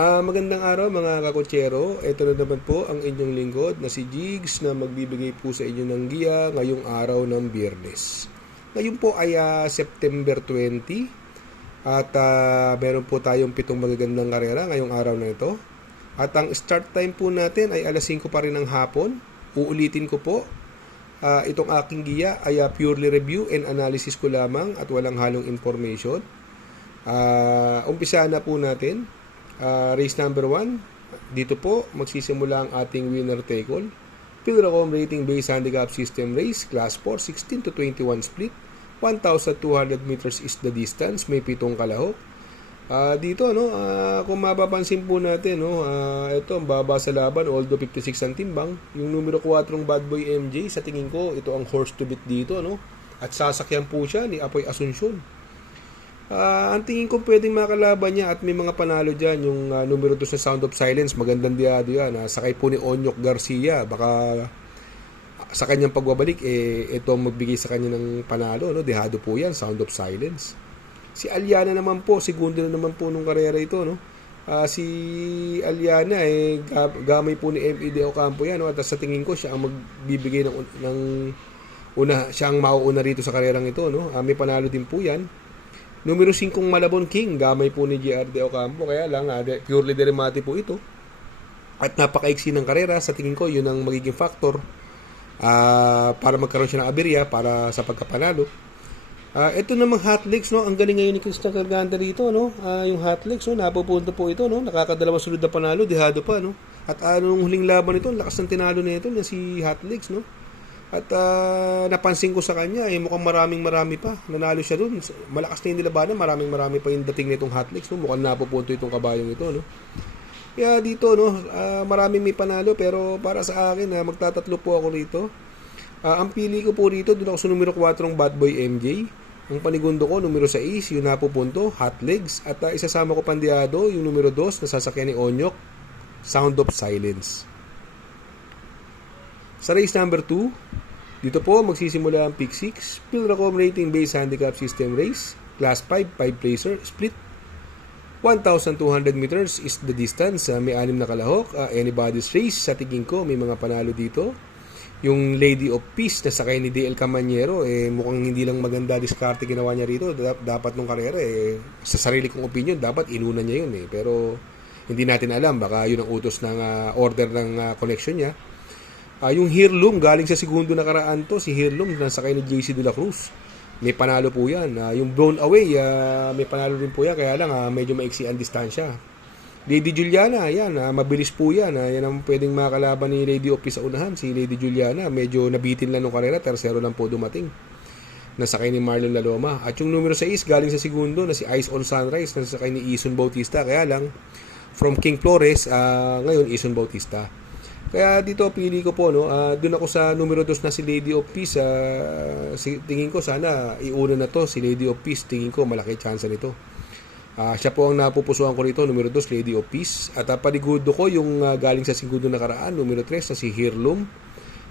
Magandang araw mga kakutsero. Ito na naman po ang inyong lingkod na si Jigs na magbibigay po sa inyo ng giya ngayong araw ng Biyernes. Ngayon po ay September 20 at meron po tayong 7 magagandang karera ngayong araw na ito. At ang start time po natin ay alas 5 pa rin ng hapon. Uulitin ko po, itong aking giya ay purely review and analysis ko lamang at walang halong information. Umpisa na po natin. Race number 1, dito po magsisimula ang ating winner take all. Pilracom rating based handicap system race, class 4, 16 to 21 split, 1,200 meters is the distance, may 7 kalahok. Dito kung mapapansin po natin, ito ang baba sa laban, although 56 ang timbang. Yung numero 4 Bad Boy MJ, sa tingin ko ito ang horse to beat dito, at sasakyan po siya ni Apoy Asuncion. Ang tingin ko pwedeng makalaban niya at may mga panalo dyan. Yung numero 2 na Sound of Silence, magandang diado yan. Sakay po ni Onyok Garcia. Baka sa kanyang pagbabalik, ito magbigay sa kanya ng panalo. Dehado po yan, Sound of Silence. Si Aliana naman po, segundo na naman po nung karera ito. Si Aliana, gamay po ni M.E.D. Ocampo yan. At sa tingin ko, siya ang magbibigay ng una, siya ang mauuna rito sa karerang ito. May panalo din po yan. Numero 5 Malabon King, gamay po ni J.R.D. Ocampo, kaya lang purely derivate po ito. At napakaiksi ng karera, sa tingin ko yun ang magiging factor para magkaroon siya ng aberya para sa pagkapanalo. Ito namang Hot Legs, ang galing ngayon ni Christian Carganda rito, yung Hot Legs, napupunta po ito, nakakadalawang sunod na panalo, dehado pa, At anong huling laban ito, lakas ng tinalo na ito na si Hot Legs, At napansin ko sa kanya, mukhang marami pa. Nanalo siya dun. Malakas na yung nilabanan, marami pa yung dating nitong Hot Legs. Mukhang napupunto itong kabayong ito. Kaya dito, maraming may panalo. Pero para sa akin, magtatatlo po ako rito. Ang pili ko po rito, dun ako sa numero 4 Bad Boy MJ. Ang panigundo ko, numero 6, yung napupunto, Hot Legs. At isasama ko pandiado, yung numero 2, nasasakyan ni Onyok, Sound of Silence. Sa race number 2, dito po magsisimula ang pick 6, Pilracom rating based handicap system race, class 5, 5 placer, split, 1,200 meters is the distance, may 6 na kalahok, anybody's race, sa tingin ko may mga panalo dito. Yung Lady of Peace na sakay ni DL Camanyero, mukhang hindi lang maganda diskarte ginawa niya rito. Dapat nung karera, sa sarili kong opinion, dapat inuna niya yun. Pero hindi natin alam, baka yun ang utos ng order ng connection niya. Yung Hirlum, galing sa segundo na karaan to, si Hirlum, nasakay ni JC De La Cruz. May panalo po yan. Yung Blown Away, may panalo rin po yan, kaya lang medyo maiksi ang distansya. Lady Juliana, yan, mabilis po yan. Yan ang pwedeng makalaban ni Lady Opie sa unahan. Si Lady Juliana, medyo nabitin lang nung karera, tercero lang po dumating. Nasakay ni Marlon Laloma. At yung numero 6, galing sa segundo, na si Ice on Sunrise, nasakay ni Ison Bautista. Kaya lang, from King Flores, ngayon Ison Bautista. Kaya dito pili ko po, doon ako sa numero 2 na si Lady of Peace. Tingin ko sana iuna na to si Lady of Peace. Tingin ko malaki chance nito. Siya po ang napupusuan ko rito, numero 2, Lady of Peace. At panigudo ko yung galing sa segundo na karaan, numero 3 na si Hirlum.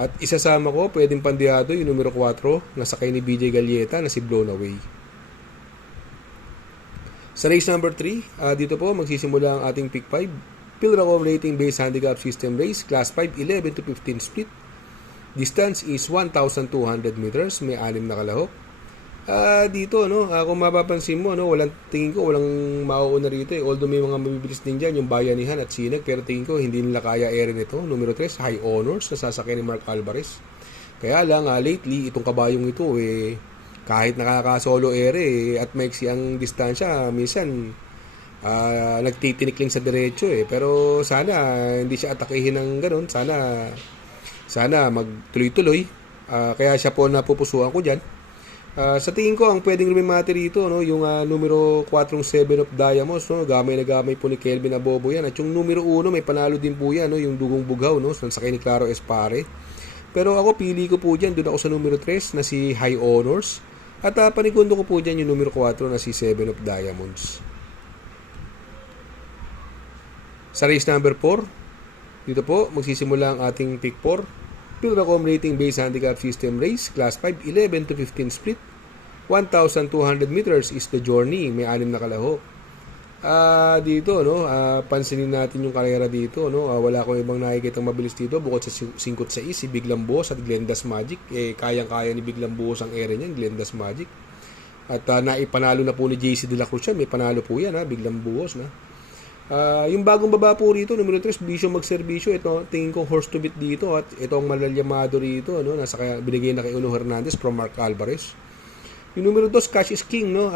At isasama ko, pwedeng pandiado, yung numero 4 na sakay ni BJ Galieta na si Blown Away. Sa race number 3, dito po magsisimula ang ating pick 5. Pilracom rating based handicap system race, class 5, 11 to 15 split. Distance is 1,200 meters, may 6 na kalahok. Dito, kung mapapansin mo, tingin ko walang mauuna rito. Although may mga mabibilis din dyan, yung Bayanihan at Sinag, pero tingin ko hindi nila kaya rin ito. Numero 3, High Honors, nasasakyan ni Mark Alvarez. Kaya lang, lately, itong kabayong ito, kahit nakaka-solo at maiksi ang distansya, minsan, nagtitinikling sa diretso pero sana hindi siya atakihin ng ganun, sana magtuloy-tuloy, kaya siya po napupusuan ko dyan. Sa tingin ko ang pwedeng rumimati rito, yung numero 4 7 of Diamonds, gamay na gamay po ni Kelvin Abobo yan. At yung numero 1 may panalo din po yan, yung Dugong Bugaw, sakay ni Claro Espare. Pero ako pili ko po dyan, doon ako sa numero 3 na si High Honors, at panigundo ko po dyan yung numero 4 na si 7 of Diamonds. Sa race number 4, dito po magsisimula ang ating pick 4. Pilracom rating based handicap system race, class 5, 11 to 15 split. 1,200 meters is the journey, may 6 na kalahok. Dito, no, pansinin natin yung karera dito, no. Wala akong ibang nakikitang mabilis dito bukod sa 5-6, si Biglang Buhos at Glendas Magic. Kayang-kaya ni Biglang Buhos ang ere niyan, Glendas Magic. At naipanalo na po ni JC De La Cruz yan. May panalo po yan, Biglang Buhos, na. Yung bagong baba po rito, numero 3, Bisyo Magserbisyo. Ito, tingin ko horse to beat dito. At ito ang malalyamado rito, no. Binigay na kay Uno Hernandez from Mark Alvarez. Yung numero 2, Cash is King, no?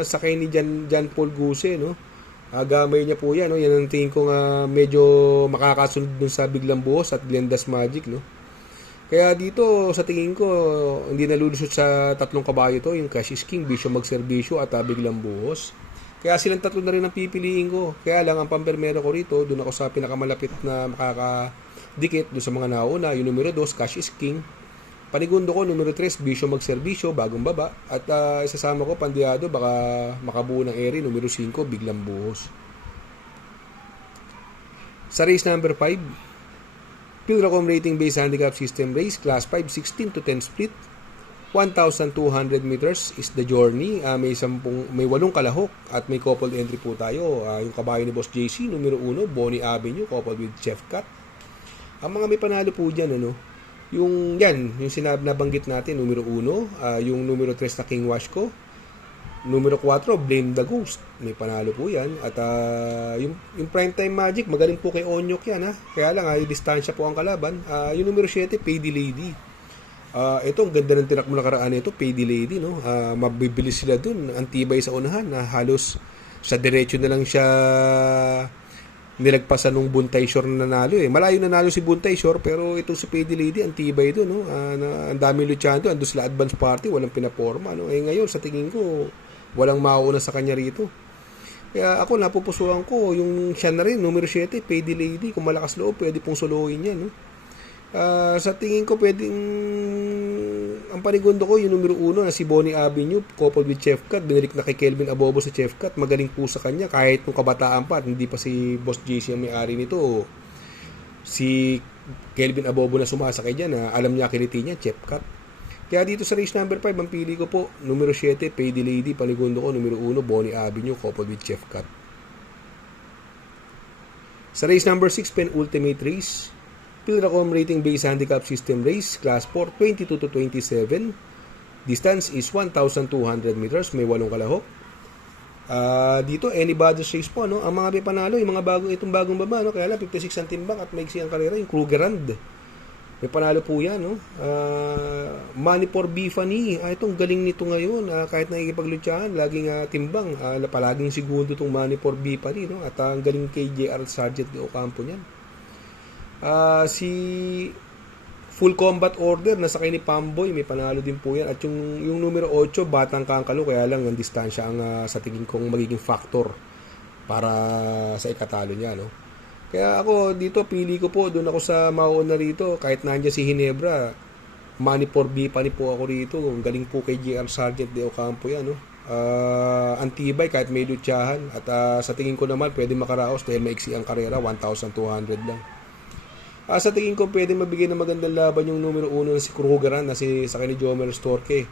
Sakay ni Jan Paul Guse, no? Gamay niya po yan, no? Yan ang tingin ko medyo makakasunod dun sa Biglang Buhos at Glendas Magic, no? Kaya dito, sa tingin ko, hindi nalulusot sa tatlong kabayo to, yung Cash is King, Bisyo Magserbisyo at Biglang Buhos. Kaya silang tatlo na rin ang pipiliin ko. Kaya lang, ang pampermero ko rito, dun ako sa pinakamalapit na makakadikit, dun sa mga nauna, yung numero 2, Cash is King. Panigundo ko, numero 3, Bisyo Magserbisyo, bagong baba. At isasama ko, Pandiado, baka makabuo ng eri, numero 5, Biglang Buhos. Sa race number 5, Pilracom Rating Based Handicap System Race, Class 5, 16-10 split. 1,200 meters is the journey. May 8 kalahok at may coupled entry po tayo. Yung kabayo ni Boss JC, numero 1, Bonnie Avenue, coupled with Chef Cut. Ang mga may panalo po dyan, yung nabanggit natin, numero 1, yung numero 3 na King Washko, numero 4, Blame the Ghost, may panalo po yan. At yung Primetime Magic, magaling po kay Onyok yan, kaya lang yung distansya po ang kalaban. Yung numero 7, Payday Lady. Ito, ang ganda ng tinak mo nakaraan ito, Payday Lady, no? Mabibilis sila dun, antibay sa unahan, halos sa diretso na lang siya nilagpasan nung Buntay Shore na nanalo. Malayo nanalo si Buntay Shore, pero itong si Payday Lady, antibay doon, no? Ang daming luchando, andun sila advance party, walang pinaporma, no? Ngayon, sa tingin ko, walang mauuna sa kanya rito. Kaya ako, napupusuan ko, yung siya na rin, numero 7, Payday Lady, kung malakas loob, pwede pong solohin yan, no? Sa tingin ko, pwedeng ang panigundo ko, yung numero 1 na si Bonnie Avenue, coupled with Chef Cut, binirik na kay Kelvin Abobo sa Chef Cut, magaling po sa kanya, kahit nung kabataan pa, at hindi pa si Boss JC ang may-ari nito, si Kelvin Abobo na sumasakay dyan, alam niya kiliti niya, Chef Cut. Kaya dito sa race number 5, ang pili ko po, numero 7, Payday Lady, panigundo ko, numero 1, Bonnie Avenue, coupled with Chef Cut. Sa race number 6, Penultimate Race, Pilracom Rating Based Handicap System Race, Class 4, 22-27. Distance is 1,200 meters, may 8 kalahok. Dito, anybody's race po, no? Ang mga may panalo, yung mga itong bagong baba, no? Kaya lang, 56 ang timbang at maiksi ang karera, yung Krugerrand. May panalo po yan, no? Money for Bifani. Itong galing nito ngayon, kahit nakikipaglutsahan, laging timbang. Palaging segundo itong Money for Bifani, no? At ang galing kay JR Sargent de Ocampo niyan. Si Full Combat Order, nasakay ni Pamboy, may panalo din po yan. At yung numero 8, Batang Kankalo, kaya lang ang distansya ang sa tingin kong magiging factor para sa ikatalo niya, no? Kaya ako dito, pili ko po, doon ako sa mauuna rito, kahit nandiyan si Hinebra, Money for Bifani po ako rito. Ang galing po kay JR Sargent de Ocampo yan, no? Antibay kahit may lutsahan. At sa tingin ko naman, pwede makaraos dahil maiksi ang karera, 1,200 lang. Sa tingin ko, pwede mabigay ng magandang laban yung numero 1 na si Krugerrand na sakay ni Jomer Storke.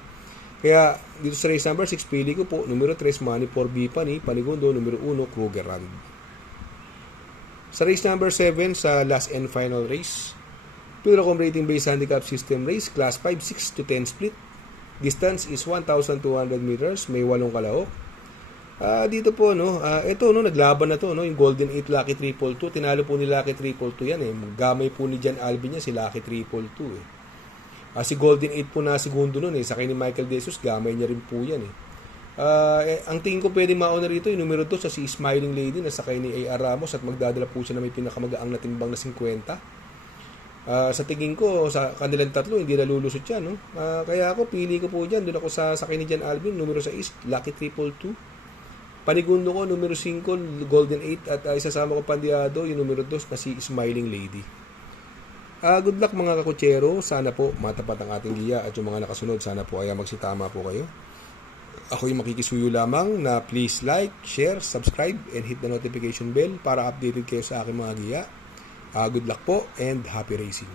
Kaya dito sa race number 6, pili ko po, numero 3, Money for Bifani, panigundo, numero 1, Krugerrand. Sa race number 7, sa last and final race, Pilracom Rating Based Handicap System Race, Class 5, 6-10 split. Distance is 1,200 meters, may 8 kalahok. Dito po, no, ito, no, naglaban na to, no, yung Golden 8 Lucky 222, tinalo po ni Lucky 222 yan, gamay po ni Jan Alvin niya si Lucky 222, si Golden 8 po na segundo nun, sakay ni Michael De Jesus, gamay niya rin po yan, ang tingin ko pwede mauna rito, yung numero 2 sa si Smiling Lady, na sakay ni A.R. Ramos, at magdadala po siya na may pinakamagaang na timbang na 50. Sa tingin ko, sa kanilang tatlo, hindi nalulusot yan, no? Kaya ako, pili ko po dyan, doon ako sa sakay ni Jan Alvin, numero 6, Lucky 222. Panigundo ko, numero 5, Golden 8, at isasama ko Pandiado, yung numero 2 na si Smiling Lady. Good luck mga kakutsero, sana po matapat ang ating giya, at yung mga nakasunod, sana po ay magsitama po kayo. Ako yung makikisuyo lamang na please like, share, subscribe, and hit the notification bell para updated kayo sa aking mga giya. Good luck po and happy racing.